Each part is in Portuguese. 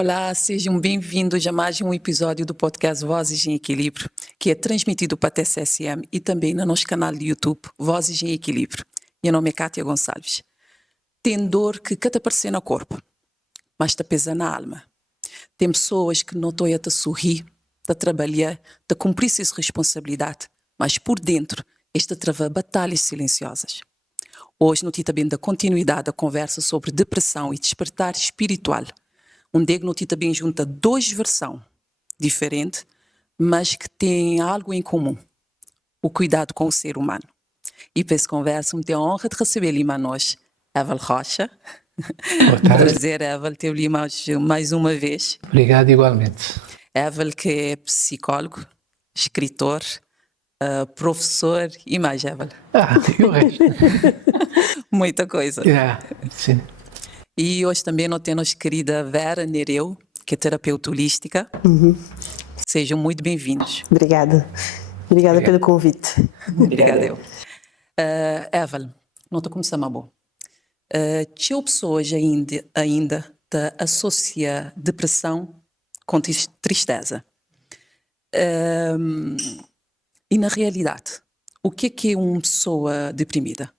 Olá, sejam bem-vindos a mais um episódio do podcast Vozes em Equilíbrio, que é transmitido para a TCSM e também no nosso canal de YouTube, Vozes em Equilíbrio. Meu nome é Kátia Gonçalves. Tem dor que está aparecendo no corpo, mas está pesando na alma. Tem pessoas que não estão a sorrir, a trabalhar, a cumprir suas responsabilidades, mas por dentro, esta trava batalhas silenciosas. Hoje, nós também da continuidade da conversa sobre depressão e despertar espiritual. Onde nós também junta duas versões diferentes, mas que têm algo em comum: o cuidado com o ser humano. E para essa conversa, me tenho a honra de receber ali nós, Evel Rocha. Boa tarde. Prazer, Evel, ter ali mais uma vez. Obrigado, igualmente. Evel, que é psicólogo, escritor, professor e mais, Evel. E o resto? Muita coisa. Sim. E hoje também nós temos a querida Vera Nereu, que é terapeuta holística. Sejam muito bem-vindos. Obrigada pelo convite. Obrigada eu. Evel, não estou começando a bom. Tinha pessoas ainda te associam depressão com tristeza. E na realidade, o que é uma pessoa deprimida?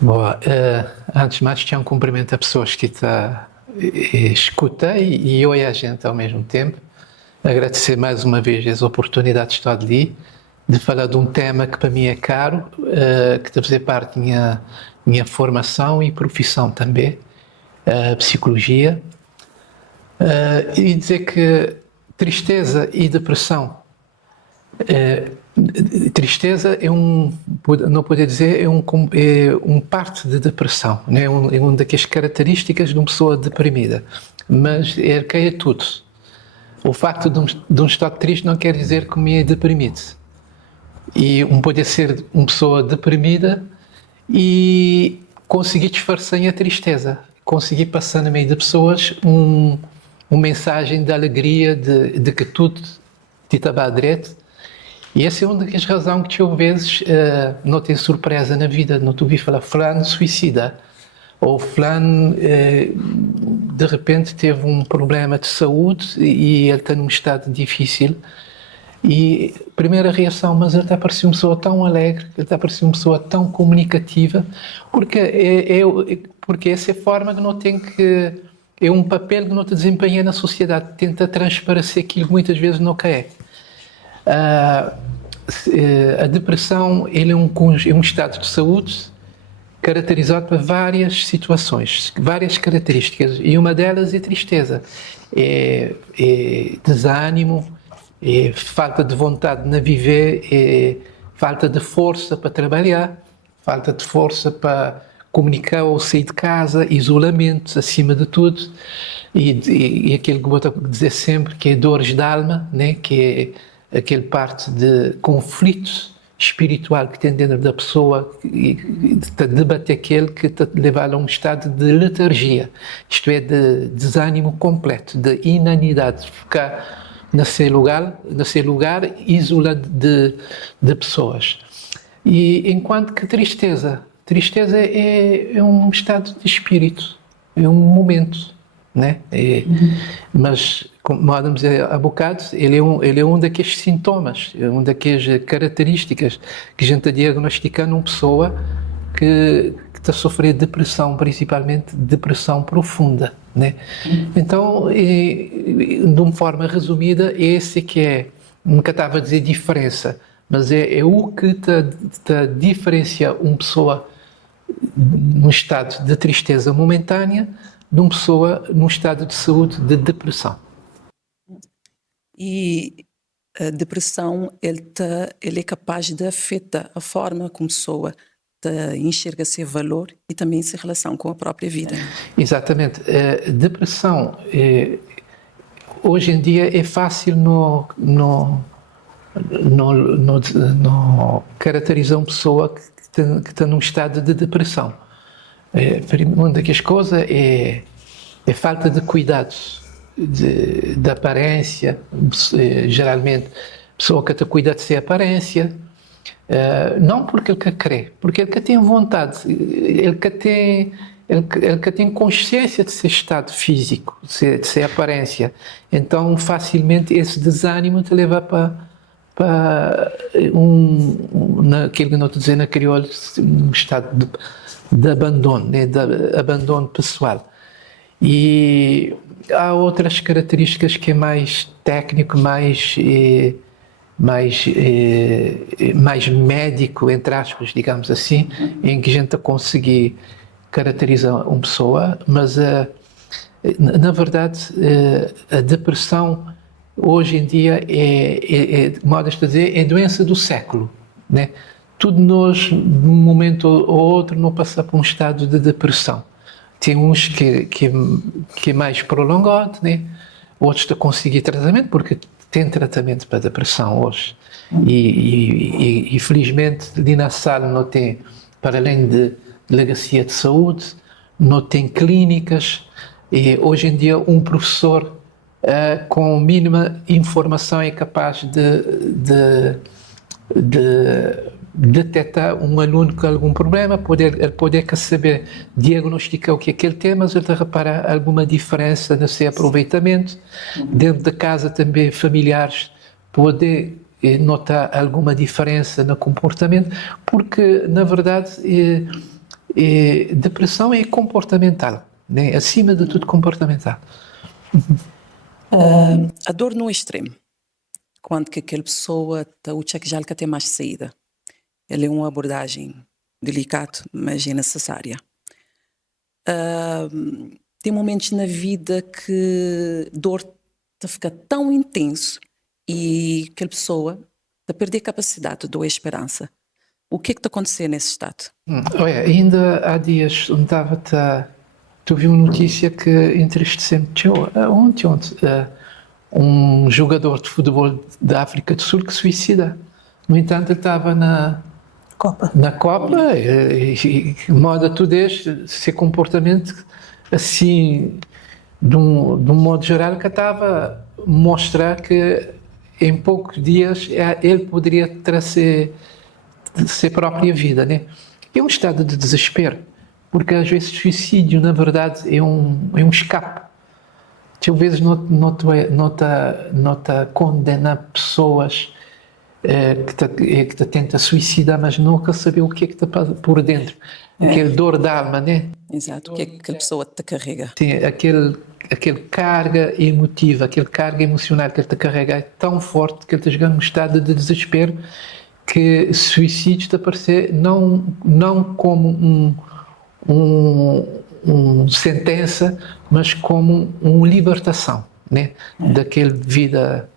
Boa. Antes de mais, tinha um cumprimento a pessoas que escuta e eu e a gente ao mesmo tempo. Agradecer mais uma vez as oportunidades de estar ali, de falar de um tema que para mim é caro, que deve fazer parte da minha formação e profissão também, psicologia, e dizer que tristeza e depressão, tristeza não poder dizer, é um parte de depressão, né? É uma daquelas características de uma pessoa deprimida, mas é tudo. O facto de um estado triste não quer dizer que me é deprimido. E pode ser uma pessoa deprimida e conseguir disfarçar a tristeza, conseguir passar no meio de pessoas uma mensagem de alegria, de que tudo está direito. E essa é uma das razões que eu, às vezes, não tenho surpresa na vida. Não ouvi falar, fulano suicida, ou fulano, de repente, teve um problema de saúde e ele está num estado difícil. E a primeira reação, mas ele está a parecer uma pessoa tão alegre, ele está a parecer uma pessoa tão comunicativa, porque essa é a forma que não tem que... É um papel que não te desempenha na sociedade, tenta transparecer aquilo que muitas vezes não é. A depressão ele é um estado de saúde caracterizado por várias situações, várias características, e uma delas é tristeza, é desânimo, é falta de vontade de viver, é falta de força para trabalhar, falta de força para comunicar ou sair de casa, isolamento acima de tudo, e aquilo que eu vou dizer sempre, que é dores de alma, né? Que é aquele parte de conflito espiritual que tem dentro da pessoa e de debater aquele que te leva a um estado de letargia, isto é, de desânimo completo, de inanidade, ficar nesse lugar isolado de pessoas. E enquanto que tristeza é um estado de espírito, é um momento, né? Mas, como Adams há bocado, ele é um daqueles sintomas, é um daquelas características que a gente está diagnosticando uma pessoa que está a sofrer depressão, principalmente depressão profunda, né? Então, de uma forma resumida, esse que é, nunca estava a dizer diferença, mas é o que te diferencia uma pessoa num estado de tristeza momentânea de uma pessoa num estado de saúde de depressão. E a depressão, ele é capaz de afetar a forma como a pessoa enxerga seu valor e também sua relação com a própria vida. Exatamente. A depressão, hoje em dia, é fácil não caracterizar uma pessoa que está num estado de depressão. Uma das coisas é falta de cuidados, de aparência. Geralmente, a pessoa que está a cuidar de sua aparência, não porque ele quer, porque ele tem vontade, ele ele que tem consciência de seu estado físico, de sua aparência. Então, facilmente, esse desânimo te leva para naquilo que não estou dizendo na crioula, um estado de abandono, né? De abandono pessoal. E há outras características que é mais técnico, mais médico, entre aspas, digamos assim, em que a gente conseguir caracterizar uma pessoa, mas na verdade a depressão hoje em dia modo de dizer, é doença do século, né? Tudo nós, de um momento ou outro, não passa por um estado de depressão. Tem uns que é mais prolongado, né? Outros que conseguem tratamento, porque tem tratamento para depressão hoje. E felizmente, ali na sala não tem, para além de delegacia de saúde, não tem clínicas. E hoje em dia, um professor com mínima informação é capaz de detectar um aluno com algum problema, poder saber diagnosticar o que é que ele tem, mas ele repara alguma diferença no seu aproveitamento. Dentro da casa também, familiares, poder notar alguma diferença no comportamento, porque, na verdade, depressão é comportamental, né? Acima de tudo comportamental. A dor no extremo, quando que aquela pessoa está que já tem mais saída. Ela é uma abordagem delicada, mas é necessária. Tem momentos na vida que a dor fica tão intenso e aquela pessoa está a perder a capacidade de dar esperança. O que está acontecendo nesse estado? Olha, ainda há dias tu viu uma notícia que entristeceu-me. Ontem, um jogador de futebol da África do Sul que suicida. No entanto, ele estava na Copa, e modo tudo esse comportamento assim, de um modo geral, que estava a mostrar que em poucos dias ele poderia trazer sua própria vida, né? É um estado de desespero, porque às vezes o suicídio, na verdade, é um escape. Às vezes nota condena pessoas que te tenta suicidar, mas nunca saber o que é que está por dentro. Aquele dor da alma, né? Exato, o que é que aquela pessoa te carrega. Tem aquele carga emotiva, aquele carga emocional que ele te carrega é tão forte que ele te chega num estado de desespero que suicídio te aparece não como uma sentença, mas como uma libertação, né? Daquele vida.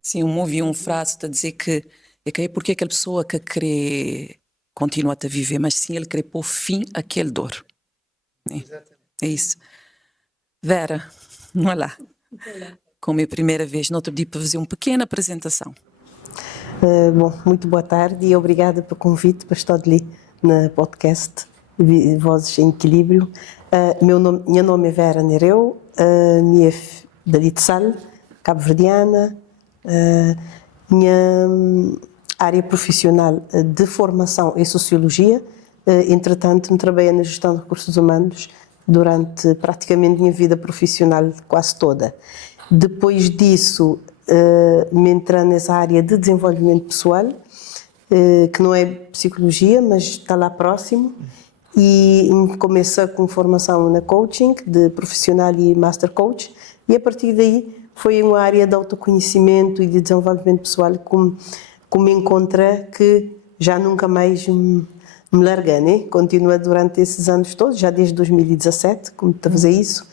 Sim, eu ouvi uma frase a dizer que é porque aquela pessoa que quer continuar a viver, mas sim ele quer pôr fim àquele dor. Né? É isso. Vera, olha lá. Como é a primeira vez, não te pedi para fazer uma pequena apresentação. Bom, muito boa tarde e obrigada pelo convite para estar ali no podcast Vozes em Equilíbrio. Meu nome é Vera Nereu, minha da Litsal, cabo-verdiana. Minha área profissional de formação é Sociologia, entretanto, trabalhei na gestão de recursos humanos durante praticamente a minha vida profissional quase toda. Depois disso, me entrei nessa área de desenvolvimento pessoal, que não é psicologia, mas está lá próximo, e comecei com formação na coaching, de profissional e master coach, e a partir daí foi uma área de autoconhecimento e de desenvolvimento pessoal que me encontrei, que já nunca mais me larguei, né? Continua durante esses anos todos, já desde 2017, como estou a fazer isso,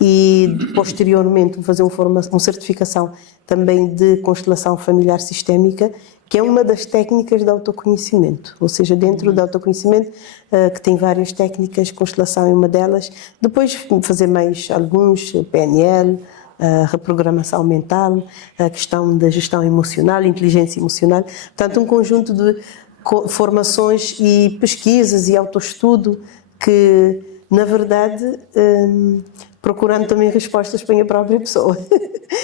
e posteriormente vou fazer uma certificação também de constelação familiar sistémica, que é uma das técnicas de autoconhecimento, ou seja, dentro do autoconhecimento, que tem várias técnicas, constelação é uma delas, depois fazer mais alguns, PNL, reprogramação mental, a questão da gestão emocional, inteligência emocional, portanto um conjunto de formações e pesquisas e autoestudo que, na verdade, procurando também respostas para a minha própria pessoa.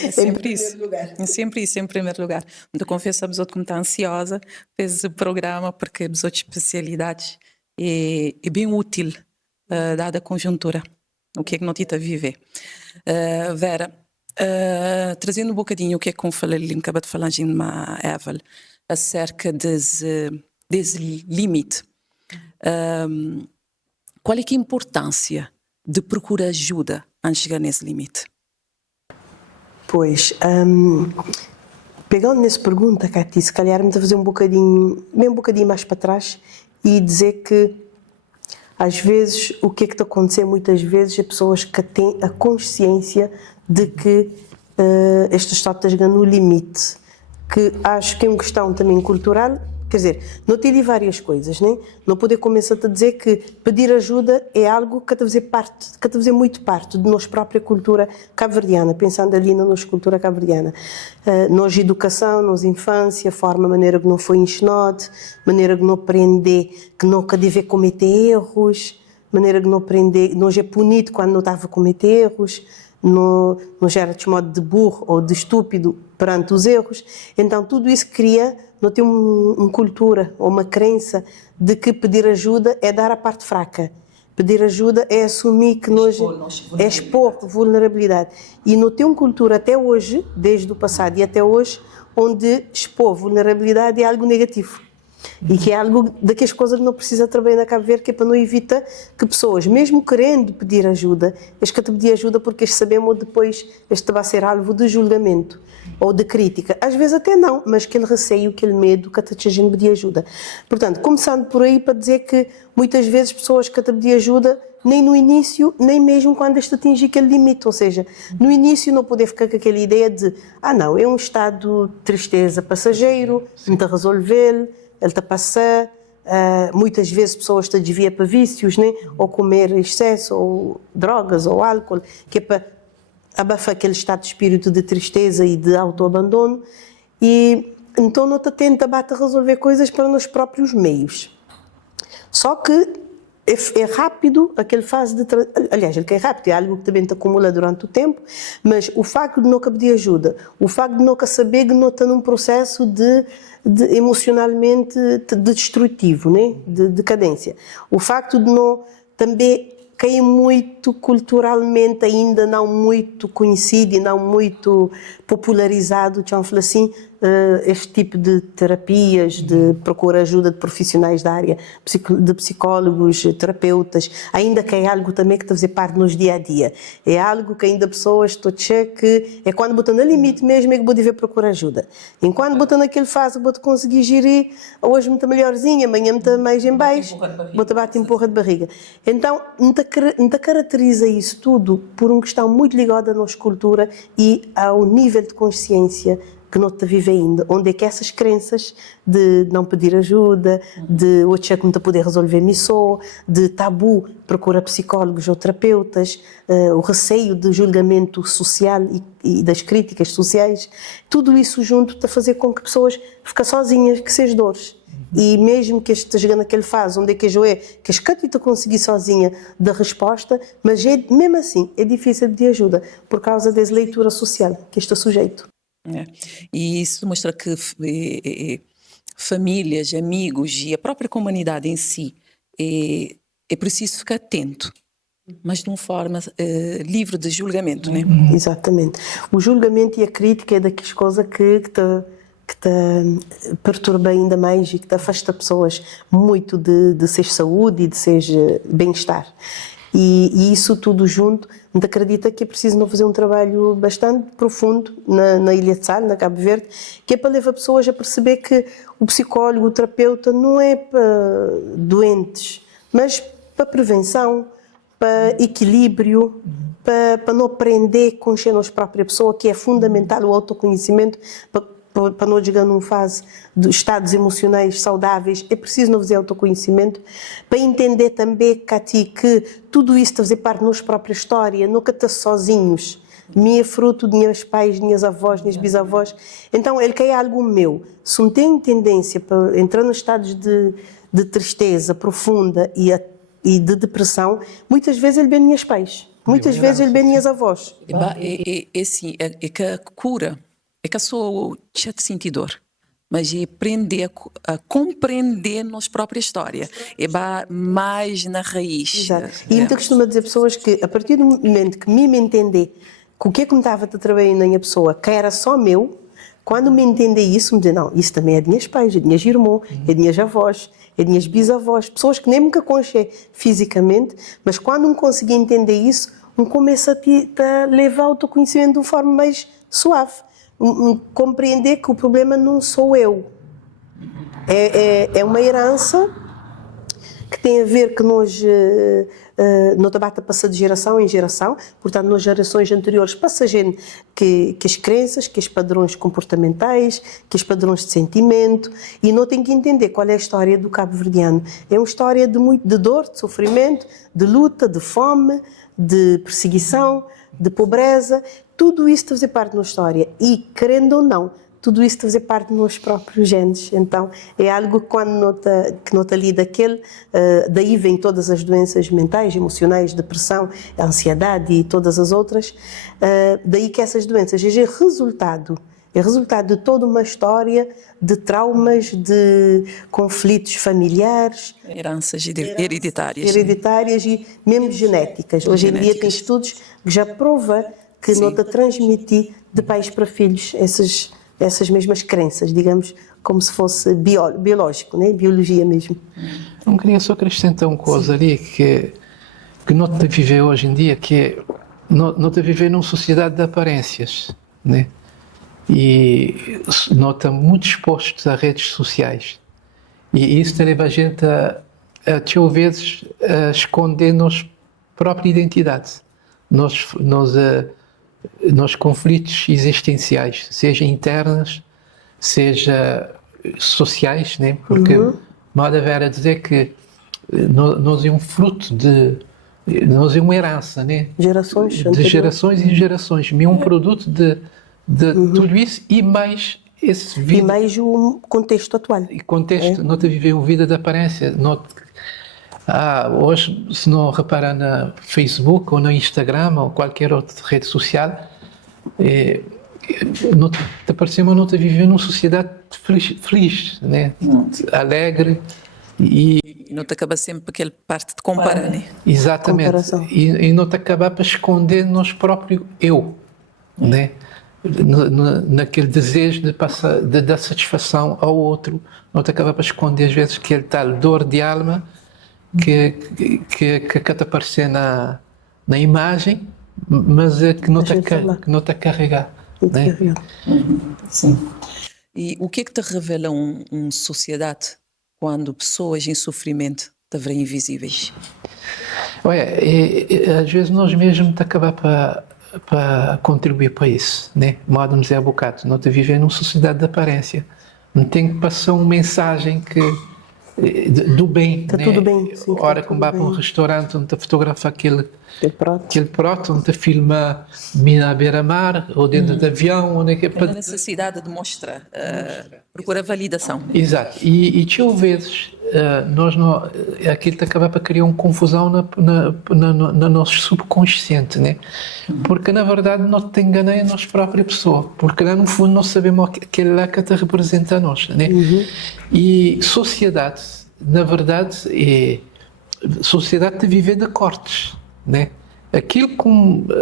É sempre isso. É sempre isso, em primeiro lugar. Eu confesso a pessoa que está ansiosa, fez o programa porque as outras especialidades é bem útil dada a conjuntura, o que é que nós estamos a viver. Vera, trazendo um bocadinho o que é que eu falei, acabei de falar em uma Evel, acerca desse limite. Qual é que é a importância de procurar ajuda antes de chegar nesse limite? Pois, pegando nessa pergunta, Cati, se calhar me fazer um bocadinho mais para trás e dizer que às vezes o que é que está a acontecer muitas vezes é pessoas que têm a consciência de que esta história está chegando no limite, que acho que é uma questão também cultural. Quer dizer, não ter várias coisas, né? Não poder começar a dizer que pedir ajuda é algo que está a fazer muito parte de nossa própria cultura cabo-verdiana, pensando ali na nossa cultura cabo-verdiana. Nossa educação, nossa infância, forma, maneira que não foi ensinado, maneira que não aprender, que nunca deve cometer erros, maneira que não aprender, não é punido quando não estava a cometer erros, não era de modo de burro ou de estúpido perante os erros. Então tudo isso cria, não tem uma cultura ou uma crença de que pedir ajuda é dar a parte fraca. Pedir ajuda é assumir que é expor vulnerabilidade. E não tem uma cultura até hoje, desde o passado e até hoje, onde expor vulnerabilidade é algo negativo. E que é algo daquelas coisas que não precisa trabalhar na Cabo Verde, que é para não evitar que pessoas, mesmo querendo pedir ajuda, eles que te pedir ajuda porque eles sabemos depois este vai ser alvo de julgamento ou de crítica. Às vezes até não, mas aquele receio, aquele medo que te gente pedir ajuda. Portanto, começando por aí para dizer que muitas vezes pessoas que te pedir ajuda, nem no início, nem mesmo quando este atinge aquele limite. Ou seja, no início não poder ficar com aquela ideia de não, é um estado de tristeza passageiro, não está a resolver, ele está a passar. Muitas vezes pessoas te desviam para vícios, né? Ou comer excesso, ou drogas, ou álcool, que é para abafar aquele estado de espírito de tristeza e de autoabandono. E então não te tenta resolver coisas para nos próprios meios. Só que é rápido aquele fase de... Aliás, ele que é rápido, é algo que também te acumula durante o tempo, mas o facto de nunca pedir ajuda, o facto de nunca saber que não está num processo de emocionalmente destrutivo, né? De decadência. O facto de não também cair muito culturalmente, ainda não muito conhecido e não muito popularizado, assim, este tipo de terapias, de procurar ajuda de profissionais da área, de psicólogos, terapeutas, ainda que é algo também que está a fazer parte nos dia a dia. É algo que ainda pessoas estão a dizer que é quando botam no limite mesmo é que vou dever procurar ajuda. Enquanto botam naquele fase, vou conseguir gerir, hoje me está melhorzinho, amanhã me está mais em baixo, vou te bater empurra de barriga. Então, não caracteriza isso tudo por uma questão muito ligada à nossa cultura e ao nível de consciência que não te vive ainda, onde é que essas crenças de não pedir ajuda, de outros que não te poder resolver missão, de tabu, procura psicólogos ou terapeutas, o receio de julgamento social e das críticas sociais, tudo isso junto está a fazer com que pessoas fiquem sozinhas, que sejam dores. E mesmo que esteja chegando naquele fase onde é que as Catita conseguir sozinha da resposta, mas mesmo assim é difícil de ajuda por causa dessa leitura social que está sujeito. E isso mostra que famílias, amigos e a própria comunidade em si é preciso ficar atento, mas de uma forma livre de julgamento, né? Exatamente. O julgamento e a crítica é daquelas coisas que te perturba ainda mais e que te afasta pessoas muito de ser saúde e de ser bem-estar. E isso tudo junto, me acredita que é preciso fazer um trabalho bastante profundo na Ilha de Sal, na Cabo Verde, que é para levar pessoas a perceber que o psicólogo, o terapeuta, não é para doentes, mas para prevenção, para equilíbrio, para não aprender a conhecer a própria pessoa, que é fundamental o autoconhecimento, para não chegar numa fase de estados emocionais saudáveis, é preciso não fazer autoconhecimento, para entender também, Cati, que tudo isso está a fazer parte da nossa própria história, nunca está sozinhos. Minha fruto de meus pais, minhas avós, minhas bisavós. Então, ele quer algo meu. Se não tem tendência para entrar nos estados de tristeza profunda e de depressão, muitas vezes ele vê minhas pais. Muitas vezes ele vê minhas avós. É que a cura é que a pessoa já te sente dor, mas é aprender a compreender nossa própria história. É mais na raiz. Exato. E ainda costumo dizer pessoas que, a partir do momento que me entender que o que é que me estava a trabalhar na minha pessoa, que era só meu, quando me entender isso, me dizer, não, isso também é de minhas pais, é de minhas irmãos, é de minhas avós, é de minhas bisavós, pessoas que nem nunca conheci fisicamente, mas quando me conseguir entender isso, me começa a levar o autoconhecimento de uma forma mais suave. Compreender que o problema não sou eu. É uma herança que tem a ver que nós não trabalha passa de geração em geração, portanto, nas gerações anteriores passa gente que as crenças, que os padrões comportamentais, que os padrões de sentimento, e não tem que entender qual é a história do cabo-verdiano. É uma história de dor, de sofrimento, de luta, de fome, de perseguição, de pobreza. Tudo isso fazer parte da nossa história e, querendo ou não, tudo isso fazer parte dos nossos próprios genes. Então, é algo que quando nota ali daí vem todas as doenças mentais, emocionais, depressão, ansiedade e todas as outras, daí que essas doenças é resultado de toda uma história de traumas, de conflitos familiares. Heranças hereditárias. E mesmo genéticas. Hoje em dia tem estudos que já provam que nota transmitir de pais para filhos essas mesmas crenças, digamos, como se fosse biológico, né? Biologia mesmo. Não queria só acrescentar uma coisa ali que nós vivemos hoje em dia, que é nós vivemos numa sociedade de aparências, né? E nós estamos muito expostos a redes sociais. E isso leva a gente às vezes, a esconder nossa própria identidade. Nos conflitos existenciais, seja internas, seja sociais, né? Porque moda vera dizer que nós é um fruto nós é uma herança, né? De gerações e gerações, é um produto de tudo isso e mais esse vida. E mais o contexto atual. E contexto, nós vivemos uma vida de aparência. Hoje, se não reparar no Facebook ou no Instagram ou qualquer outra rede social, parecemos que nós vivemos numa sociedade feliz, né? Alegre e não te acaba sempre aquela parte de comparar, né? Exatamente. E não te acaba para esconder nosso próprio eu, né? Naquele desejo de dar satisfação ao outro, não te acaba para esconder às vezes aquele tal dor de alma que acaba aparecer na imagem, mas é que não está a carregar. Né? Sim. E o que é que te revela uma sociedade quando pessoas em sofrimento te veem invisíveis? Às vezes nós mesmos te acabamos para contribuir para isso, né? Modo de dizer há bocado, não te viver numa sociedade de aparência, não tem que passar uma mensagem do bem, está, né? Tudo bem. Sim, ora que vai para um restaurante onde te fotografa aquele prato, onde te filma à beira-mar ou dentro de avião, onde é a necessidade de mostrar, procura validação. Exato, e tinha vezes aquilo te acaba para criar uma confusão no nosso subconsciente, né? Porque na verdade nós te enganamos a nossa própria pessoa, porque lá no fundo nós sabemos aquele lá que te representa a nós, né? E sociedade, na verdade, sociedade de viver de cortes, né?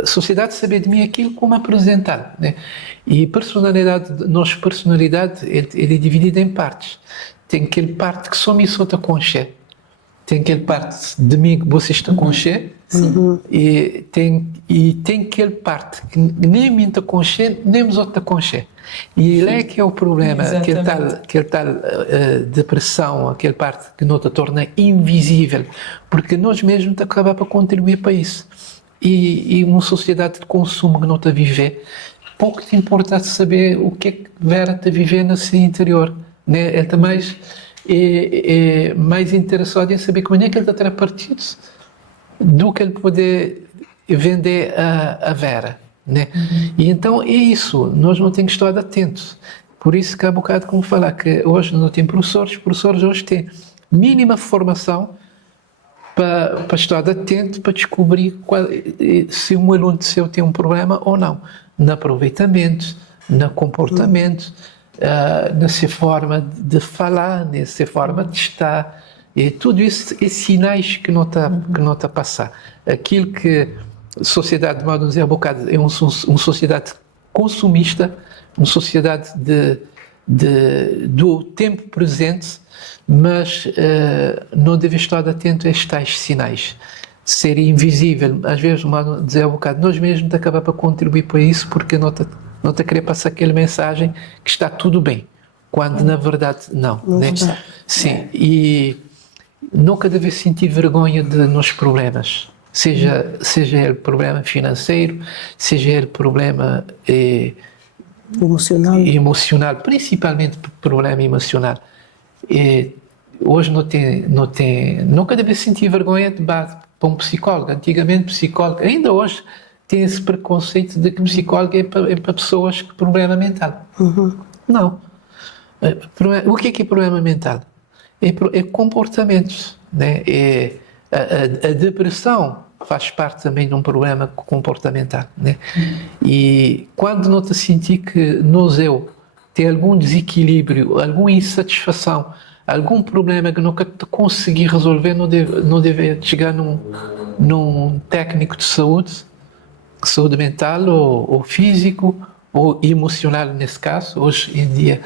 Sociedade saber de mim aquilo como apresentar, né? E nossa personalidade ele é dividida em partes. Tem aquele parte que só me solta conché, tem aquele parte de mim que você está conché, e tem aquele parte que nem me está conché, nem os outros está conché. E ele é que é o problema, aquele tal depressão, aquele parte que não te torna invisível, porque nós mesmos acabamos para contribuir para isso. E uma sociedade de consumo que não está a viver, pouco te importa saber o que é que Vera está a viver no seu interior. Né? Ele está mais interessado em saber como é que ele está a ter partido do que ele poder vender a Vera. Né? E então é isso, nós não temos que estar atentos. Por isso que há bocado como falar que hoje não tem professores hoje têm mínima formação para estar atento, para descobrir se um aluno seu tem um problema ou não, no aproveitamento, no comportamento, nessa forma de falar, nessa forma de estar. E tudo isso é sinais que não está a passar. Aquilo que a sociedade, de modo a dizer há bocado, é uma sociedade consumista, uma sociedade do tempo presente, mas não deve estar atento a estes tais sinais. Ser invisível, às vezes, de modo a dizer há bocado, nós mesmos acabamos para contribuir para isso, porque não está a querer passar aquela mensagem que está tudo bem, quando na verdade não. Né? Sim, e nunca deve sentir vergonha nos problemas, seja ele problema financeiro, seja ele problema emocional, principalmente problema emocional. Hoje nunca deve sentir vergonha de base para um psicólogo. Antigamente psicólogo, ainda hoje tem esse preconceito de que psicólogo é para pessoas com problema mental. Não. O que é problema mental? É comportamentos, né? A depressão faz parte também de um problema comportamental, né? E quando não te sentir que tem algum desequilíbrio, alguma insatisfação, algum problema que nunca te consegui resolver, não deve chegar num técnico de saúde mental ou físico ou emocional nesse caso. Hoje em dia,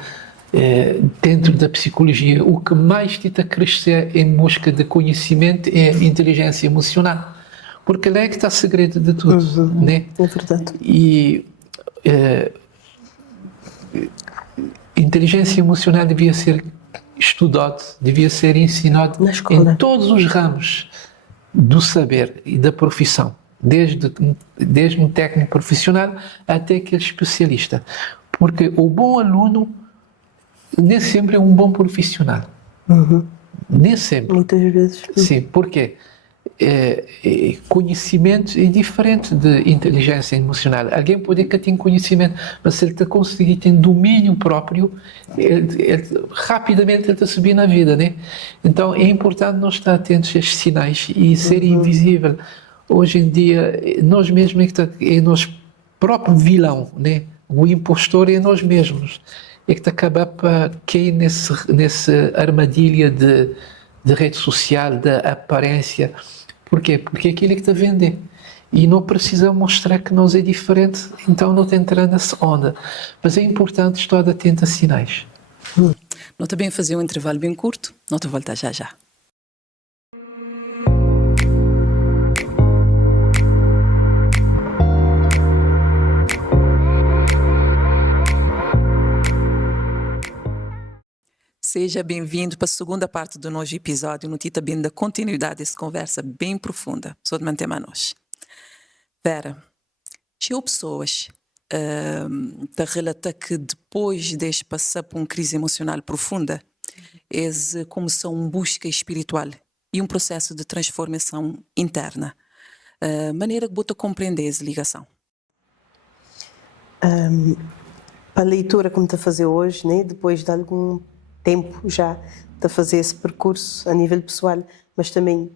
dentro da psicologia, o que mais te está a crescer em busca de conhecimento é a inteligência emocional, porque lá é que está o segredo de tudo, né? É verdade. E inteligência emocional devia ser estudado, devia ser ensinado em todos os ramos do saber e da profissão, desde um técnico profissional até aquele especialista, porque o bom aluno nem sempre é um bom profissional. Nem sempre. Muitas vezes. Sim, porque conhecimento é diferente de inteligência emocional. Alguém pode que tenha conhecimento, mas se ele está conseguir ter domínio próprio, rapidamente ele está a subir na vida, né? Então é importante nós estar atentos a estes sinais e ser invisível. Hoje em dia, nós mesmos é nosso próprio vilão, né? O impostor é nós mesmos. É que acaba para cair nessa armadilha de rede social, da aparência. Por quê? Porque é aquilo que está a vender. E não precisa mostrar que nós é diferente, então não está entrando nessa onda. Mas é importante estar atento a sinais. Nós também fazer um intervalo bem curto, nós voltamos já já. Seja bem-vindo para a segunda parte do nosso episódio, no Tita bem da continuidade dessa conversa bem profunda sobre manter a nós. Vera, tinha pessoas que relatam que depois de passar por uma crise emocional profunda, eles começam uma busca espiritual e um processo de transformação interna. Maneira que você compreender essa ligação? Para a leitura como está a fazer hoje, né, depois de algum tempo já de fazer esse percurso a nível pessoal, mas também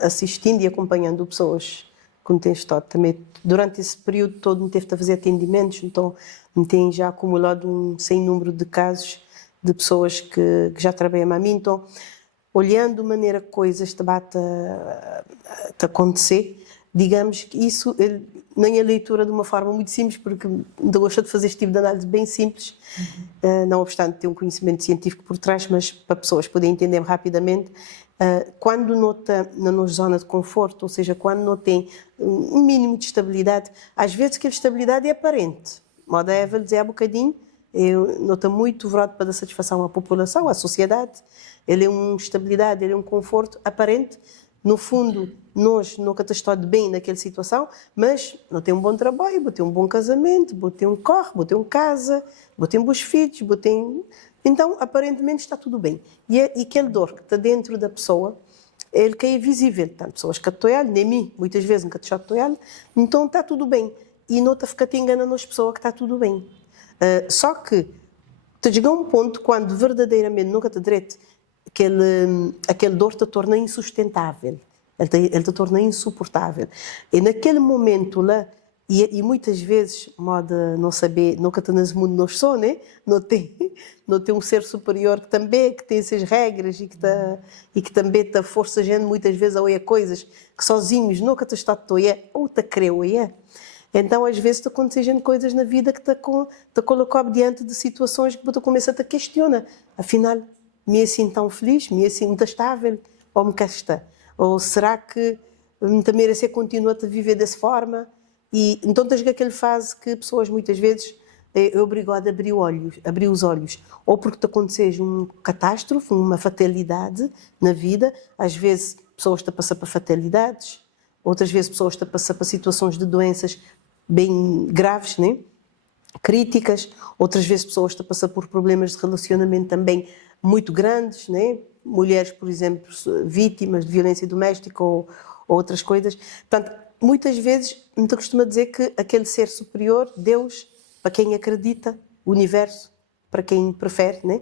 assistindo e acompanhando pessoas como tem estado também durante esse período todo, me teve a fazer atendimentos, então me tem já acumulado um sem número de casos de pessoas que já trabalham a mim, então olhando de maneira que coisas te bate a acontecer, digamos que isso nem a leitura de uma forma muito simples, porque ainda gosto de fazer este tipo de análise bem simples, não obstante ter um conhecimento científico por trás, mas para pessoas poderem entender rapidamente. Quando não está na zona de conforto, ou seja, quando não tem um mínimo de estabilidade, às vezes que a estabilidade é aparente. Moda Eva dizer há bocadinho, não está muito voltado para dar satisfação à população, à sociedade. Ele é uma estabilidade, ele é um conforto aparente. No fundo, nós nunca estamos bem naquela situação, mas não tem um bom trabalho, vou ter um bom casamento, vou ter um carro, vou ter uma casa, vou ter bons filhos, vou ter... Então, aparentemente está tudo bem. E aquele dor que está dentro da pessoa, ele que é visível. Tem pessoas que estão nem mim, muitas vezes nunca estão então está tudo bem. E não está a ficar te enganando as pessoas que está tudo bem. Só que te chega a um ponto quando verdadeiramente nunca te direito, aquele dor te torna insustentável. Ele te torna insuportável. E naquele momento lá, E muitas vezes, moda não saber, nunca está nesse mundo nós só, né? Não tem um ser superior que também que tem essas regras e que também está força a gente muitas vezes a olhar coisas que sozinhos nunca está a olhar ou está a querer olhar. Então às vezes está acontecendo coisas na vida que te colocou diante de situações que você começa a te questionar. Afinal, me é assim tão feliz, me é assim muito estável, ou me cá está? Ou será que também você continua a viver dessa forma? E então tens aquela fase que pessoas muitas vezes é obrigado a abrir os olhos, ou porque te acontece uma catástrofe, uma fatalidade na vida. Às vezes pessoas te passam por fatalidades, outras vezes pessoas te passam por situações de doenças bem graves, né? Críticas, outras vezes pessoas te passam por problemas de relacionamento também muito grandes, né? Mulheres, por exemplo, vítimas de violência doméstica ou outras coisas. Portanto, muitas vezes me costuma dizer que aquele ser superior, Deus, para quem acredita, o universo, para quem prefere, né?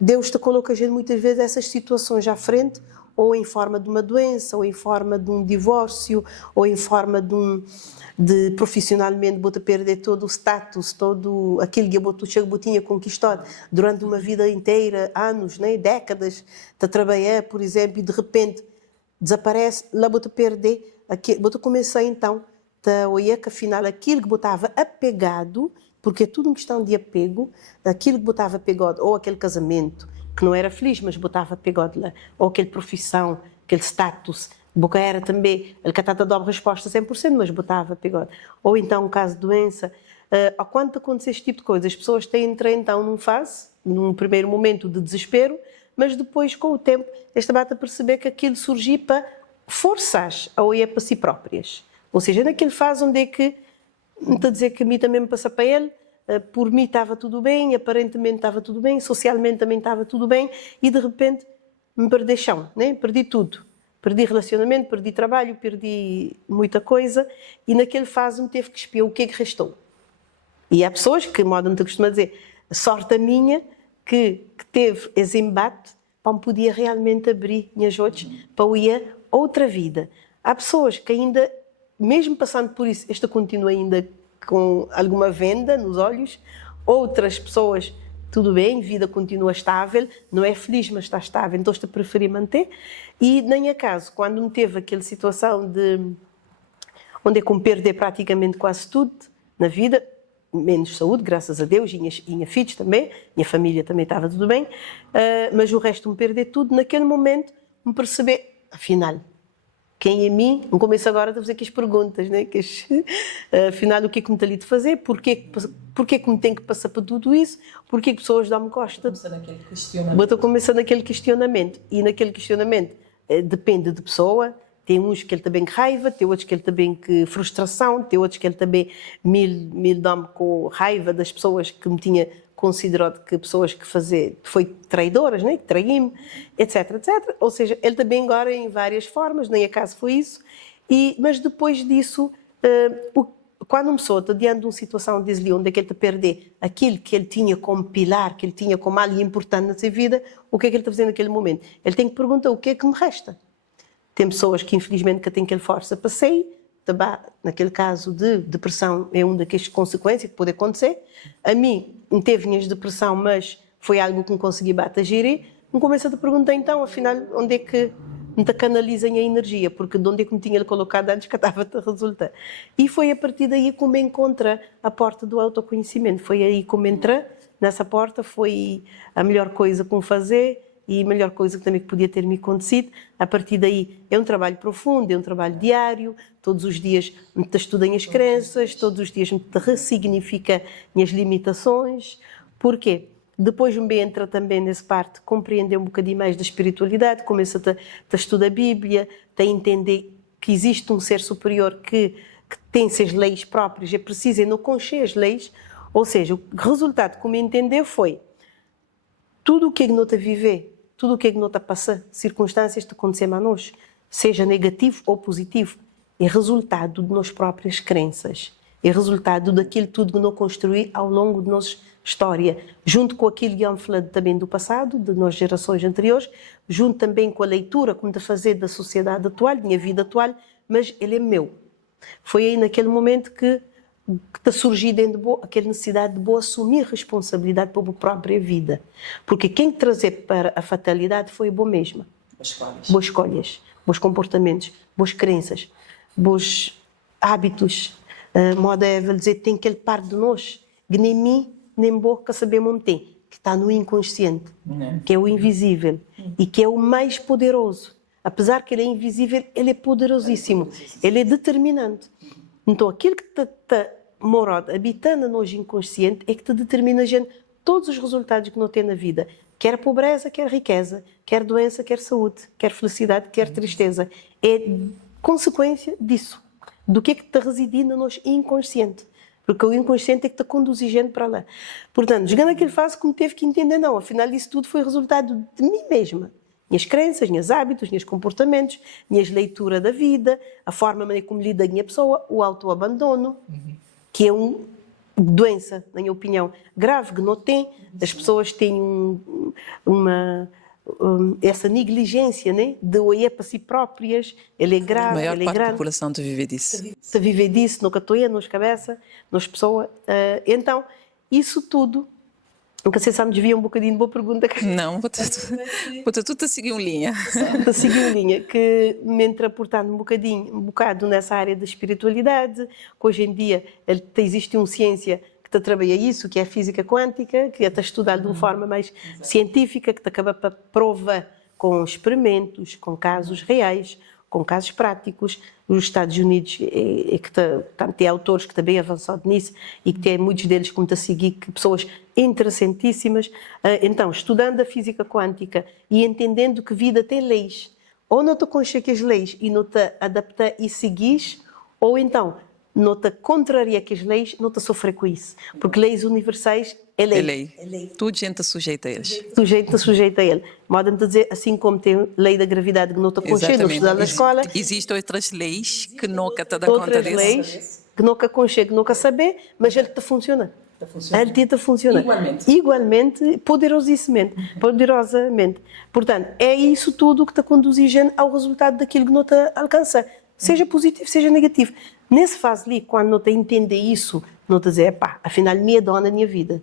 Deus te coloca a gente muitas vezes essas situações à frente, ou em forma de uma doença, ou em forma de um divórcio, ou em forma de profissionalmente você perder todo o status, todo aquilo que você tinha conquistado durante uma vida inteira, anos, né? Décadas, de trabalhar, por exemplo, e de repente desaparece, lá você perder, você começa então a olhar que afinal aquilo que você estava apegado, porque é tudo uma questão de apego, aquilo que você estava apegado, ou aquele casamento, que não era feliz, mas você estava apegado lá, ou aquela profissão, aquele status, boca era também, ele catata dá resposta 100%, mas botava apegado. Ou então um caso de doença, quando acontece este tipo de coisa, as pessoas têm entrar então num primeiro momento de desespero, mas depois, com o tempo, esta bata a perceber que aquilo surgiu para forçar a olhar para si próprias. Ou seja, naquele fase onde é que, não estou a dizer que a mim também me passa para ele, por mim estava tudo bem, aparentemente estava tudo bem, socialmente também estava tudo bem, e de repente me perdi chão, né? Perdi tudo. Perdi relacionamento, perdi trabalho, perdi muita coisa, e naquele fase me teve que espiar o que é que restou. E há pessoas que, modo não te costuma dizer, a sorte a minha, que teve esse embate para me podia realmente abrir minhas olhos para o ir outra vida. Há pessoas que ainda, mesmo passando por isso, esta continua ainda com alguma venda nos olhos. Outras pessoas, tudo bem, vida continua estável, não é feliz, mas está estável, então estou a preferir manter. E, nem acaso, quando me teve aquela situação de onde é que me perder praticamente quase tudo na vida, menos saúde, graças a Deus, e minha filhos também, minha família também estava tudo bem, mas o resto me perder tudo, naquele momento me perceber, afinal, quem é mim? Me começo agora a fazer aqui as perguntas, né? Afinal, o que é que me está ali de fazer? Porquê que me tem que passar por tudo isso? Porquê que pessoas dão-me costa? Estou começando aquele questionamento. E naquele questionamento depende de pessoa. Tem uns que ele também que raiva, tem outros que ele também que frustração, tem outros que ele também me dá-me com raiva das pessoas que me tinha considerado que pessoas que foi traidoras, né? Que traí-me, etc, etc. Ou seja, ele também agora em várias formas, nem acaso foi isso. Mas depois disso, quando uma pessoa está diante de uma situação, diz-lhe onde é que ele está a perder aquilo que ele tinha como pilar, que ele tinha como algo importante na sua vida, o que é que ele está fazendo naquele momento? Ele tem que perguntar o que é que me resta. Tem pessoas que infelizmente que têm aquele força para sair, naquele caso de depressão é uma daquelas consequências que pode acontecer. A mim, não teve minhas depressão, mas foi algo que me consegui gerir. Me começa a perguntar então, afinal, onde é que me canalizam a energia, porque de onde é que me tinha colocado antes que estava a resultar. E foi a partir daí que me encontra a porta do autoconhecimento. Foi aí que me entrei nessa porta, foi a melhor coisa que me fazer, e a melhor coisa que também podia ter-me acontecido. A partir daí é um trabalho profundo, é um trabalho diário, todos os dias me estudem as crenças, todos os dias me ressignifica minhas limitações. Porquê? Depois me entra também nessa parte, compreender um bocadinho mais da espiritualidade, começa a estudar a Bíblia, a entender que existe um ser superior que tem suas leis próprias, é preciso não conhecer as leis. Ou seja, o resultado que me entendeu foi tudo o que é que não está a viver, tudo o que é que não está a passar, circunstâncias que acontecem a nós, seja negativo ou positivo, é resultado de nossas próprias crenças, é resultado daquilo tudo que nós construímos ao longo de nossa história, junto com aquilo que eu falei também do passado, de nossas gerações anteriores, junto também com a leitura, como de fazer da sociedade atual, da minha vida atual, mas ele é meu. Foi aí naquele momento que está surgindo dentro de aquela necessidade de assumir responsabilidade pela própria vida. Porque quem trazer para a fatalidade foi boa mesma. Boas escolhas, bons comportamentos, boas crenças, bons hábitos. Moda é dizer, tem aquele parte de nós, que nem mim, nem boca sabemos onde tem, que está no inconsciente, que é o invisível e que é o mais poderoso. Apesar que ele é invisível, ele é poderosíssimo, ele é determinante. Então, aquilo que está morado, habitando no inconsciente, é que te determina, gente, todos os resultados que não tem na vida. Quer pobreza, quer riqueza, quer doença, quer saúde, quer felicidade, quer tristeza. É consequência disso. Do que é que está residindo no inconsciente. Porque o inconsciente é que está conduzir gente para lá. Portanto, chegando àquele fase, como teve que entender, não, afinal isso tudo foi resultado de mim mesma. Minhas crenças, meus hábitos, meus comportamentos, minhas leituras da vida, a forma como lida a minha pessoa, o autoabandono, que é uma doença, na minha opinião, grave, que não tem. As pessoas têm essa negligência, né, de olhar para si próprias. Ele é grave, A maior ele é parte da grande. população de viver disso. Se viver disso, nunca estou nas cabeças, nas pessoas. Então, isso tudo, nunca sei se me desvia um bocadinho de boa pergunta. Não, tudo a seguir uma linha. A seguir uma linha que me entra, portanto, um bocado nessa área da espiritualidade, que hoje em dia existe uma ciência que trabalha isso, que é a física quântica, que está estudada de uma forma mais científica, que acaba para prova com experimentos, com casos reais, com casos práticos. Os Estados Unidos tem autores que também avançaram nisso e que tem muitos deles como a seguir, que pessoas interessantíssimas. Então, estudando a física quântica e entendendo que vida tem leis, ou não te conheces as leis e não te adapta e seguis, ou então não te contraria que as leis, não te sofrer com isso. Porque leis universais é lei. É lei. Tudo gente sujeita a eles. Sujeita a ele. Moda-me dizer, assim como tem lei da gravidade que não te aconchega, não estudar na escola. Existem outras leis que nunca te dá conta disso. Outras leis que nunca aconchega, nunca saber, mas ele te funciona. Ele tenta funcionar. Igualmente, poderosamente. Portanto, é isso tudo que te conduz ao resultado daquilo que não te alcança. Seja positivo, seja negativo. Nessa fase ali, quando não te entender isso, não te dizer, afinal, minha dona, minha vida.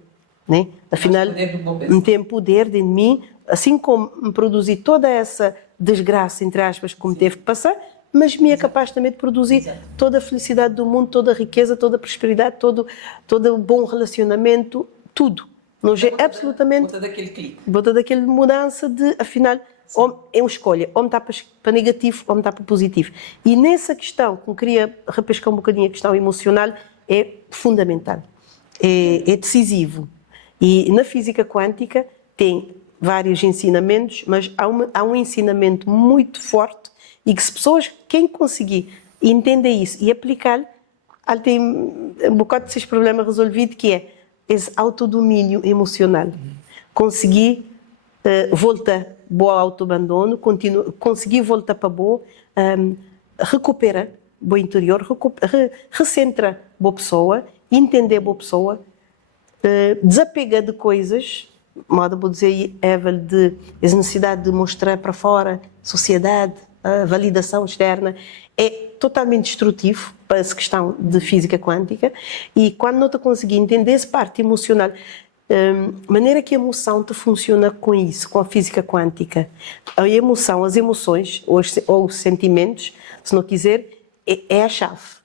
Né? Afinal, não tem poder dentro de mim, assim como me produzir toda essa desgraça, entre aspas, como teve que passar, mas me é capaz também de produzir toda a felicidade do mundo, toda a riqueza, toda a prosperidade, todo o bom relacionamento, tudo. Não é absolutamente... Bota daquele clique. Bota daquele mudança de, afinal, é uma escolha, ou me está para negativo, ou me está para positivo. E nessa questão, que eu queria repescar um bocadinho a questão emocional, é fundamental, é decisivo. E na física quântica tem vários ensinamentos, mas há um ensinamento muito forte e que se pessoas, quem conseguir entender isso e aplicar, tem um bocado desses problemas resolvidos, que é esse autodomínio emocional. Conseguir voltar ao autoabandono, conseguir voltar para boa, recupera o interior, recentra boa pessoa, entender boa pessoa, desapega de coisas, modo vou dizer, Evel, de essa necessidade de mostrar para fora, sociedade, a validação externa, é totalmente destrutivo para essa questão de física quântica. E quando não te conseguir entender essa parte emocional, maneira que a emoção te funciona com isso, com a física quântica, a emoção, as emoções ou os sentimentos, se não quiser, é a chave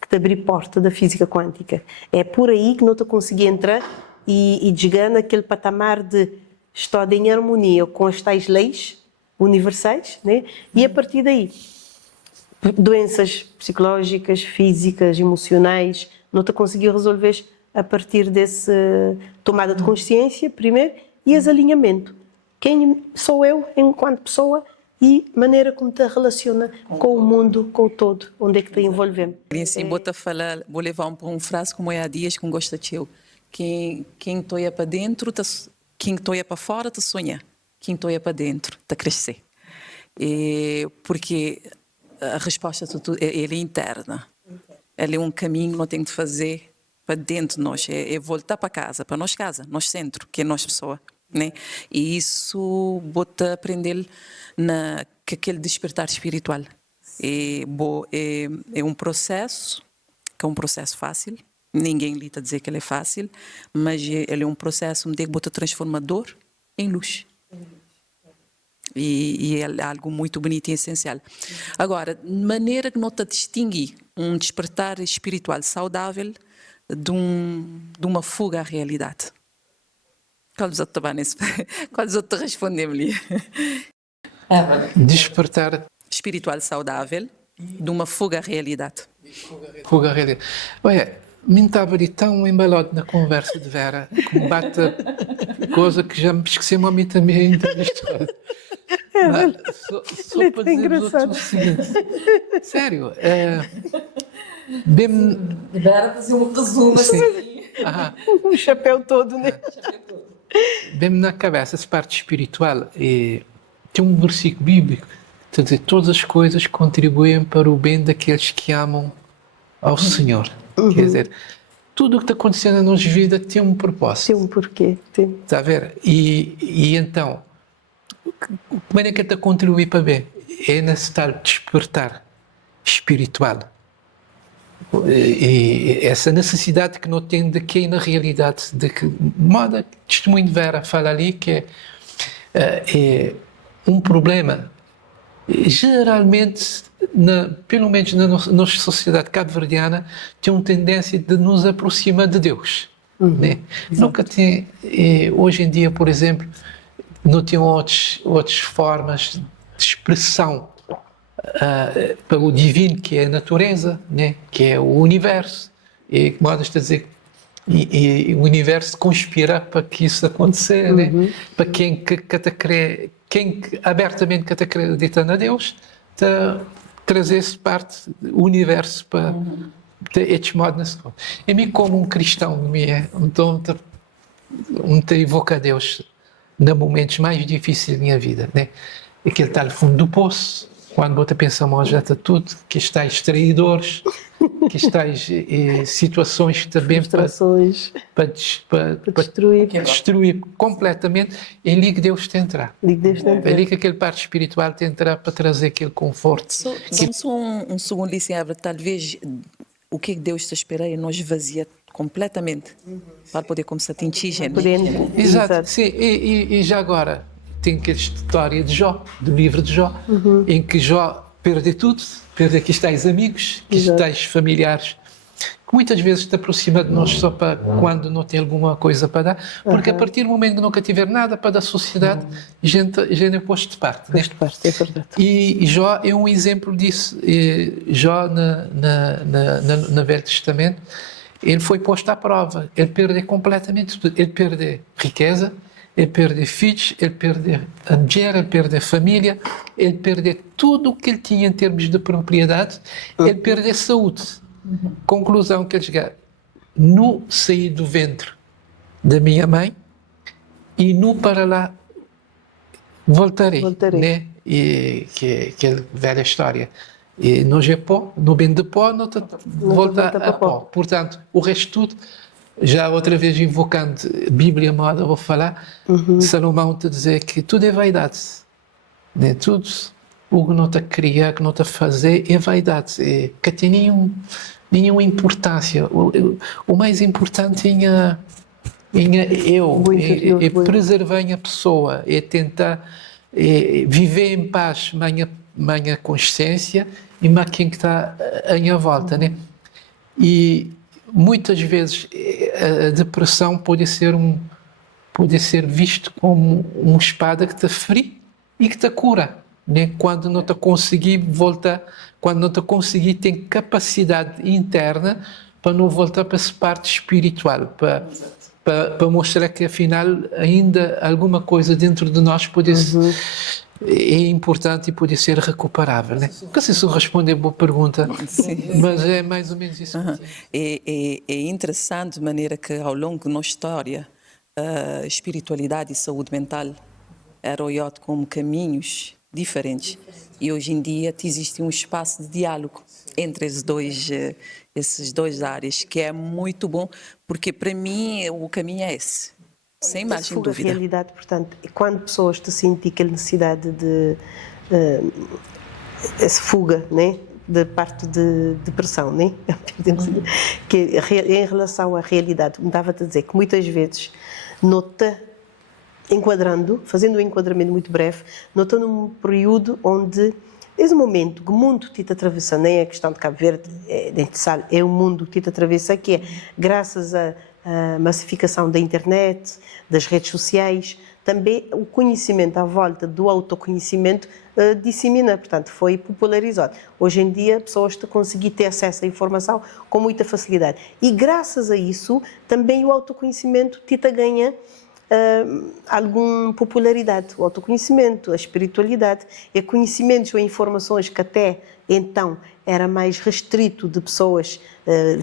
que te abre porta da física quântica. É por aí que não te conseguir entrar e chegar naquele patamar de estar em harmonia com as tais leis universais, né? E a partir daí, doenças psicológicas, físicas, emocionais, não te conseguir resolver a partir dessa tomada de consciência, primeiro, e esse alinhamento. Quem sou eu enquanto pessoa e maneira como te relaciona com o mundo, com o todo, onde é que te envolvemos. Assim, vou levar para uma frase como é há dias que gosta de eu. Quem toia para dentro, quem toia para fora, te sonha. Quem toia para dentro, te crescer. Porque a resposta é interna. Ela é um caminho que nós temos de fazer para dentro de nós, é voltar para casa, nós centro, que é nós pessoa, né? E isso bota aprender que aquele despertar espiritual, É um processo, que é um processo fácil. Ninguém lhe está a dizer que ele é fácil, mas ele é um processo onde bota transformador em luz. E é algo muito bonito e essencial. Agora, de maneira que não te distingue um despertar espiritual saudável de uma fuga à realidade. Qual dos outros respondemos-lhe? Despertar. Espiritual saudável de uma fuga à realidade. Fuga à realidade. Olha, me estava ali tão embalado na conversa de Vera, que me bate coisa que já me esqueci a mim também a entrevista. Só para dizer o seguinte, sério, bem... Vera fazer um resumo assim. O chapéu todo, né? Bem-me na cabeça essa parte espiritual. Tem um versículo bíblico, quer dizer, todas as coisas contribuem para o bem daqueles que amam ao Senhor. Quer dizer, tudo o que está acontecendo na nossa vida tem um propósito. Tem um porquê. Tem. Está a ver? E então, como é que está a contribuir para bem? É necessário despertar espiritual. E essa necessidade que não tem de que na realidade, de que moda testemunho de Vera fala ali, que é um problema geralmente, pelo menos na nossa sociedade cabo-verdiana, tem uma tendência de nos aproximar de Deus. Né? Nunca tem, hoje em dia, por exemplo, não tem outras formas de expressão pelo divino, que é a natureza, né? Que é o universo, e como a dizer, e o universo conspira para que isso aconteça, né? Para quem abertamente acredita na Deus, trazer-se parte do universo para este modo nesse modo. E mim, como um cristão, então evoca a Deus nos momentos mais difíceis da minha vida, né? Aquele tal fundo do poço, quando você pensa, mas já está tudo, que estáis traidores, que estáis situações também para destruir completamente, é ali que Deus te entrar. É ali que aquele parte espiritual te entrar para trazer aquele conforto. Só um segundo, Lícia, talvez o que Deus está esperando é nos esvaziar completamente para poder começar a atingir gente. Exato, sim, e já agora tem aquela história de Jó, do livro de Jó, em que Jó perde tudo, perde aqui estáis amigos, aqui estáis familiares, que muitas vezes te aproxima de nós só para quando não tem alguma coisa para dar, porque a partir do momento que nunca tiver nada para dar à sociedade, gente é posto de parte. Né? É verdade. E Jó é um exemplo disso. Jó, no Velho Testamento, ele foi posto à prova, ele perde completamente tudo, ele perde riqueza, ele perde filhos, ele perde a mulher, ele perde a família, ele perde tudo o que ele tinha em termos de propriedade, ele perde a saúde. Conclusão que ele chega, no saí do ventre da minha mãe e no para lá voltarei. Né? E que é velha história. E no Japão, no bem de pó, não volta a pó. Portanto, o resto tudo, já outra vez invocando Bíblia moda, vou falar, Salomão te dizer que tudo é vaidade, né? Tudo o que não está a criar, que não está a fazer é vaidade, que tem nenhuma importância. O mais importante é preservar a pessoa, é tentar viver em paz minha consciência e mais quem que está à minha volta, né? E muitas vezes a depressão pode ser visto como uma espada que te fere e que te cura, né? Quando não te conseguir voltar, quando não te conseguir ter capacidade interna para não voltar para essa parte espiritual, para mostrar que afinal ainda alguma coisa dentro de nós é importante e pode ser recuperável, né? Não sei se eu respondo a boa pergunta, mas é mais ou menos isso. É interessante de maneira que ao longo da nossa história espiritualidade e saúde mental eram olhados como caminhos diferentes e hoje em dia existe um espaço de diálogo entre essas duas áreas, que é muito bom, porque para mim o caminho é esse. Sem margem de dúvida. A realidade, portanto, quando pessoas te sentem aquela necessidade de essa fuga, né? De parte de depressão, né? Que em relação à realidade, me estava a dizer que muitas vezes nota enquadrando, fazendo um enquadramento muito breve, nota num período onde esse momento que o mundo te atravessa, nem a questão de Cabo Verde, é o mundo que te atravessa, que é graças à massificação da internet, das redes sociais, também o conhecimento à volta do autoconhecimento dissemina, portanto, foi popularizado. Hoje em dia, pessoas conseguem ter acesso à informação com muita facilidade. E graças a isso, também o autoconhecimento te ganha alguma popularidade. O autoconhecimento, a espiritualidade, é conhecimentos ou informações que até então era mais restrito de pessoas,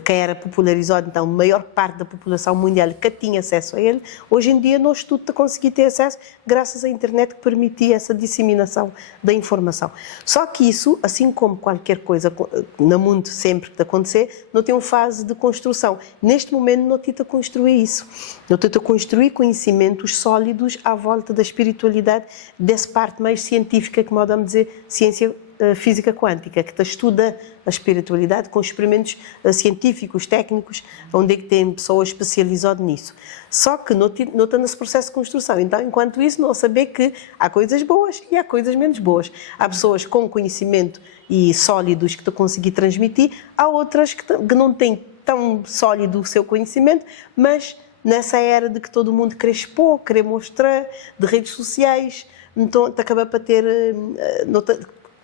quem era popularizado, então a maior parte da população mundial que tinha acesso a ele. Hoje em dia nós tudo conseguimos ter acesso graças à internet que permitia essa disseminação da informação. Só que isso, assim como qualquer coisa no mundo sempre que acontecer, não tem uma fase de construção. Neste momento não tenta construir isso. Não tenta construir conhecimentos sólidos à volta da espiritualidade, dessa parte mais científica, que podemos dizer, ciência física quântica, que estuda a espiritualidade com experimentos científicos, técnicos, onde é que tem pessoas especializadas nisso. Só que não está nesse processo de construção. Então, enquanto isso, não saber que há coisas boas e há coisas menos boas. Há pessoas com conhecimento e sólidos que te conseguem transmitir, há outras que não têm tão sólido o seu conhecimento, mas nessa era de que todo mundo quer expor, quer mostrar, de redes sociais, então te acaba para ter...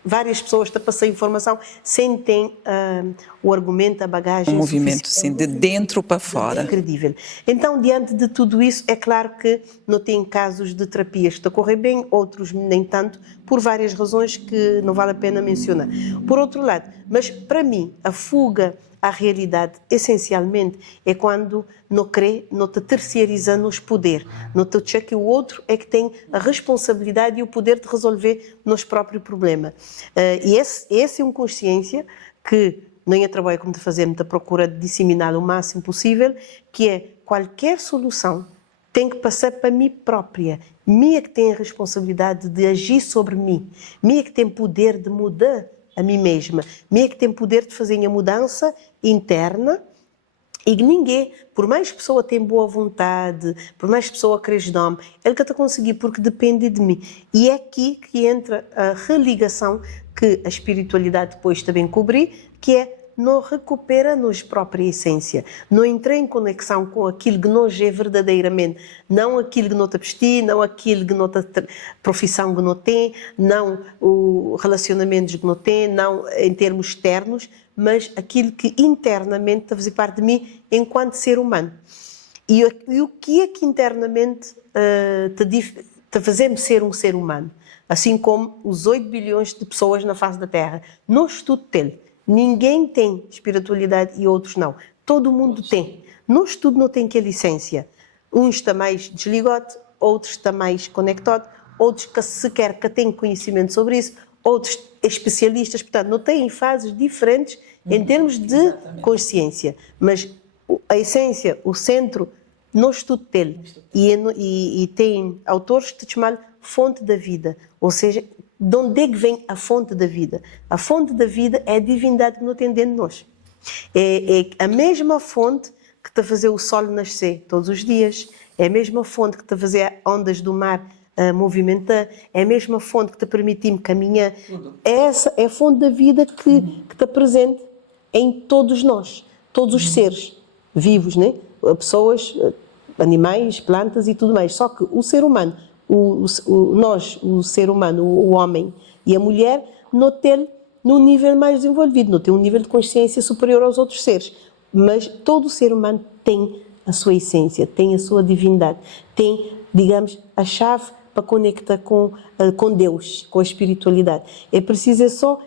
várias pessoas te passam informação sem ter o argumento, a bagagem... Um movimento, sim, de dentro para fora. Incrível. Então, diante de tudo isso, é claro que não tem casos de terapias que te ocorrem bem, outros nem tanto, por várias razões que não vale a pena mencionar. Por outro lado, mas para mim, a fuga à realidade, essencialmente, é quando não crê, não te terceiriza nos poder, não te acha que o outro é que tem a responsabilidade e o poder de resolver nos próprios problemas. E essa é uma consciência que nem a trabalho como te fazemos, te procura disseminar o máximo possível, que é qualquer solução tem que passar para mim própria, minha que tem a responsabilidade de agir sobre mim, minha que tem poder de mudar a mim mesma, minha que tem poder de fazer a mudança interna, e que ninguém, por mais que a pessoa tenha boa vontade, por mais que a pessoa acredite, ele que está a conseguir porque depende de mim. E é aqui que entra a religação que a espiritualidade depois também cobrir, que é não recupera nos própria essência, não entra em conexão com aquilo que nós é verdadeiramente, não aquilo que não te vestir, não aquilo que não te profissão que não tem, não o relacionamentos que não tem, não em termos externos, mas aquilo que internamente está a fazer parte de mim enquanto ser humano. E o que é que internamente te fazemos ser um ser humano? Assim como os 8 bilhões de pessoas na face da Terra. Nós tudo temos. Ninguém tem espiritualidade e outros não. Todo mundo tem. Nós tudo não tem aquela essência. Uns está mais desligado, outros está mais conectado, outros que sequer que têm conhecimento sobre isso, outros especialistas, portanto, não têm fases diferentes em termos de consciência. Mas a essência, o centro, nós tudo temos. E tem autores que te chamam fonte da vida, ou seja, de onde é que vem a fonte da vida? A fonte da vida é a divindade que não tem dentro de nós. É a mesma fonte que está a fazer o sol nascer todos os dias, é a mesma fonte que está a fazer ondas do mar movimentar, é a mesma fonte que está permitindo caminhar. Essa é a fonte da vida que está presente em todos nós, todos os seres vivos, né? Pessoas, animais, plantas e tudo mais. Só que o ser humano, nós, o ser humano, o homem e a mulher, não tem num nível mais desenvolvido, não tem um nível de consciência superior aos outros seres. Mas todo ser humano tem a sua essência, tem a sua divindade, tem, digamos, a chave para conectar com Deus, com a espiritualidade. É preciso só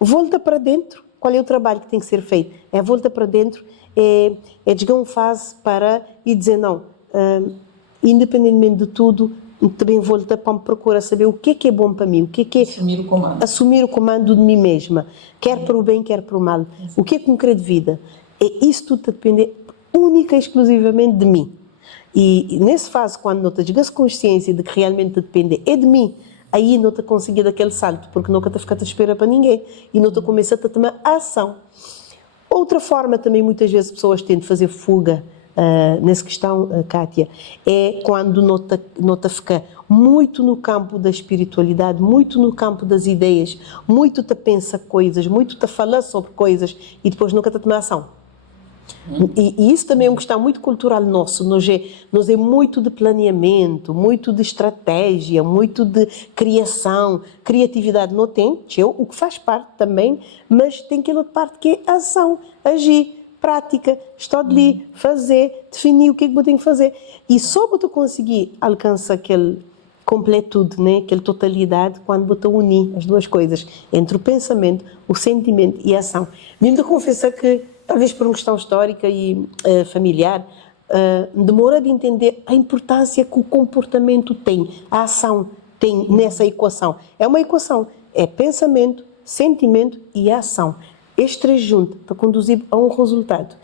volta para dentro. Qual é o trabalho que tem que ser feito? É volta para dentro, é chegar uma fase para e dizer não, independentemente de tudo, também volta para me procurar saber o que é bom para mim, o que é assumir o comando. Assumir o comando de mim mesma, quer para o bem, quer para o mal. O que é concreto de vida? Isso tudo depende única e exclusivamente de mim. E nessa fase, quando não tenho consciência de que realmente depende é de mim, aí não te conseguir daquele salto, porque nunca te fica à espera para ninguém e não te começa a tomar ação. Outra forma também, muitas vezes, pessoas têm de fazer fuga nessa questão, Kátia, é quando nota fica muito no campo da espiritualidade, muito no campo das ideias, muito te pensa coisas, muito te fala sobre coisas e depois nunca te toma ação. E isso também é uma questão muito cultural nosso. Nós é muito de planeamento, muito de estratégia, muito de criação. Criatividade não tem, o que faz parte também, mas tem aquela outra parte que é ação, agir, prática, estar ali, fazer, definir o que é que eu tenho que fazer. E só para tu conseguir alcançar aquele completude, né? Aquela totalidade, quando você unir as duas coisas, entre o pensamento, o sentimento e a ação. Mesmo de confessar que, talvez por uma questão histórica e familiar, demora de entender a importância que o comportamento tem, a ação tem nessa equação. É uma equação, é pensamento, sentimento e ação. Estes três juntos para conduzir a um resultado.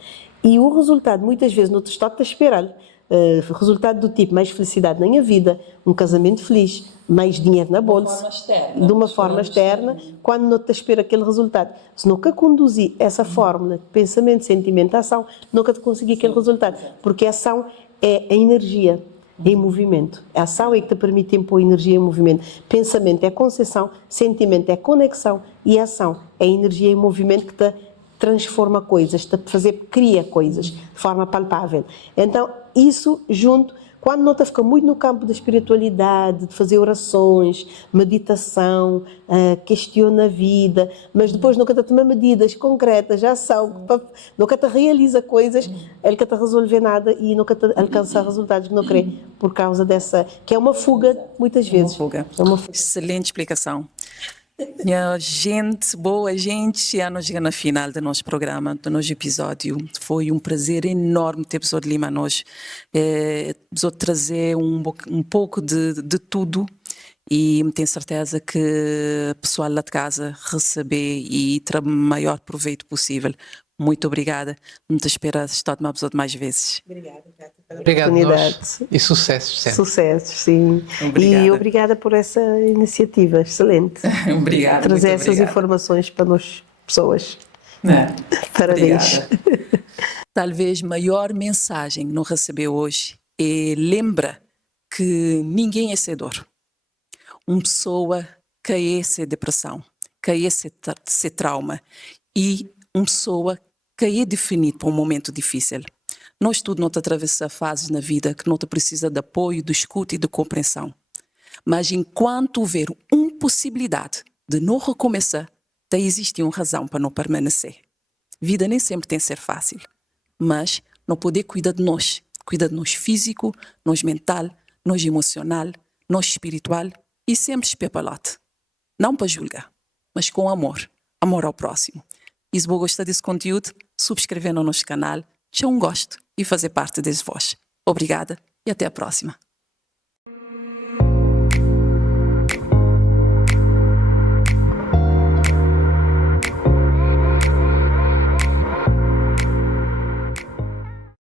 E o resultado, muitas vezes, não te está a esperar. Resultado do tipo mais felicidade na minha vida, um casamento feliz, mais dinheiro na bolsa, de uma forma externa, quando não te espera aquele resultado. Se nunca conduzir essa fórmula de pensamento, sentimento, ação, nunca te conseguir aquele resultado, porque a ação é a energia em movimento. A ação é que te permite pôr energia em movimento. Pensamento é concessão, sentimento é conexão e a ação é a energia em movimento que te transforma coisas, cria coisas de forma palpável. Então, isso junto, quando não te fica muito no campo da espiritualidade, de fazer orações, meditação, questiona a vida, mas depois nunca te toma medidas concretas, ação, nunca te realiza coisas, ele que te resolver nada e nunca te alcançar resultados que não crê, por causa dessa, que é uma fuga, muitas vezes. É uma fuga. Excelente explicação. Minha gente, boa gente, já nos chegamos no final do nosso programa, do nosso episódio. Foi um prazer enorme ter pessoa de Lima nós, trazer um pouco de tudo e tenho certeza que o pessoal lá de casa receber e ter o maior proveito possível. Muito obrigada. Não te espero estar de uma episódio mais vezes. Obrigada, Cátia, pela Obrigado oportunidade. nós. E sucesso sempre. Sucesso, sim. Obrigada. E obrigada por essa iniciativa, excelente. Obrigada. Trazer essas informações para nós, pessoas. Parabéns. Obrigada. Talvez a maior mensagem que não recebeu hoje é lembra que ninguém é cedor. Uma pessoa que é essa depressão, que é esse trauma e uma pessoa que é definida para um momento difícil. Nós tudo não atravessa fases na vida que não precisa de apoio, de escuta e de compreensão. Mas enquanto houver uma possibilidade de não recomeçar, existe uma razão para não permanecer. Vida nem sempre tem que ser fácil, mas não poder cuidar de nós físico, nós mental, nós emocional, nós espiritual e sempre espepalote. Não para julgar, mas com amor ao próximo. E se você gostar desse conteúdo, subscrever no nosso canal, deixar um gosto e fazer parte desse voz. Obrigada e até a próxima.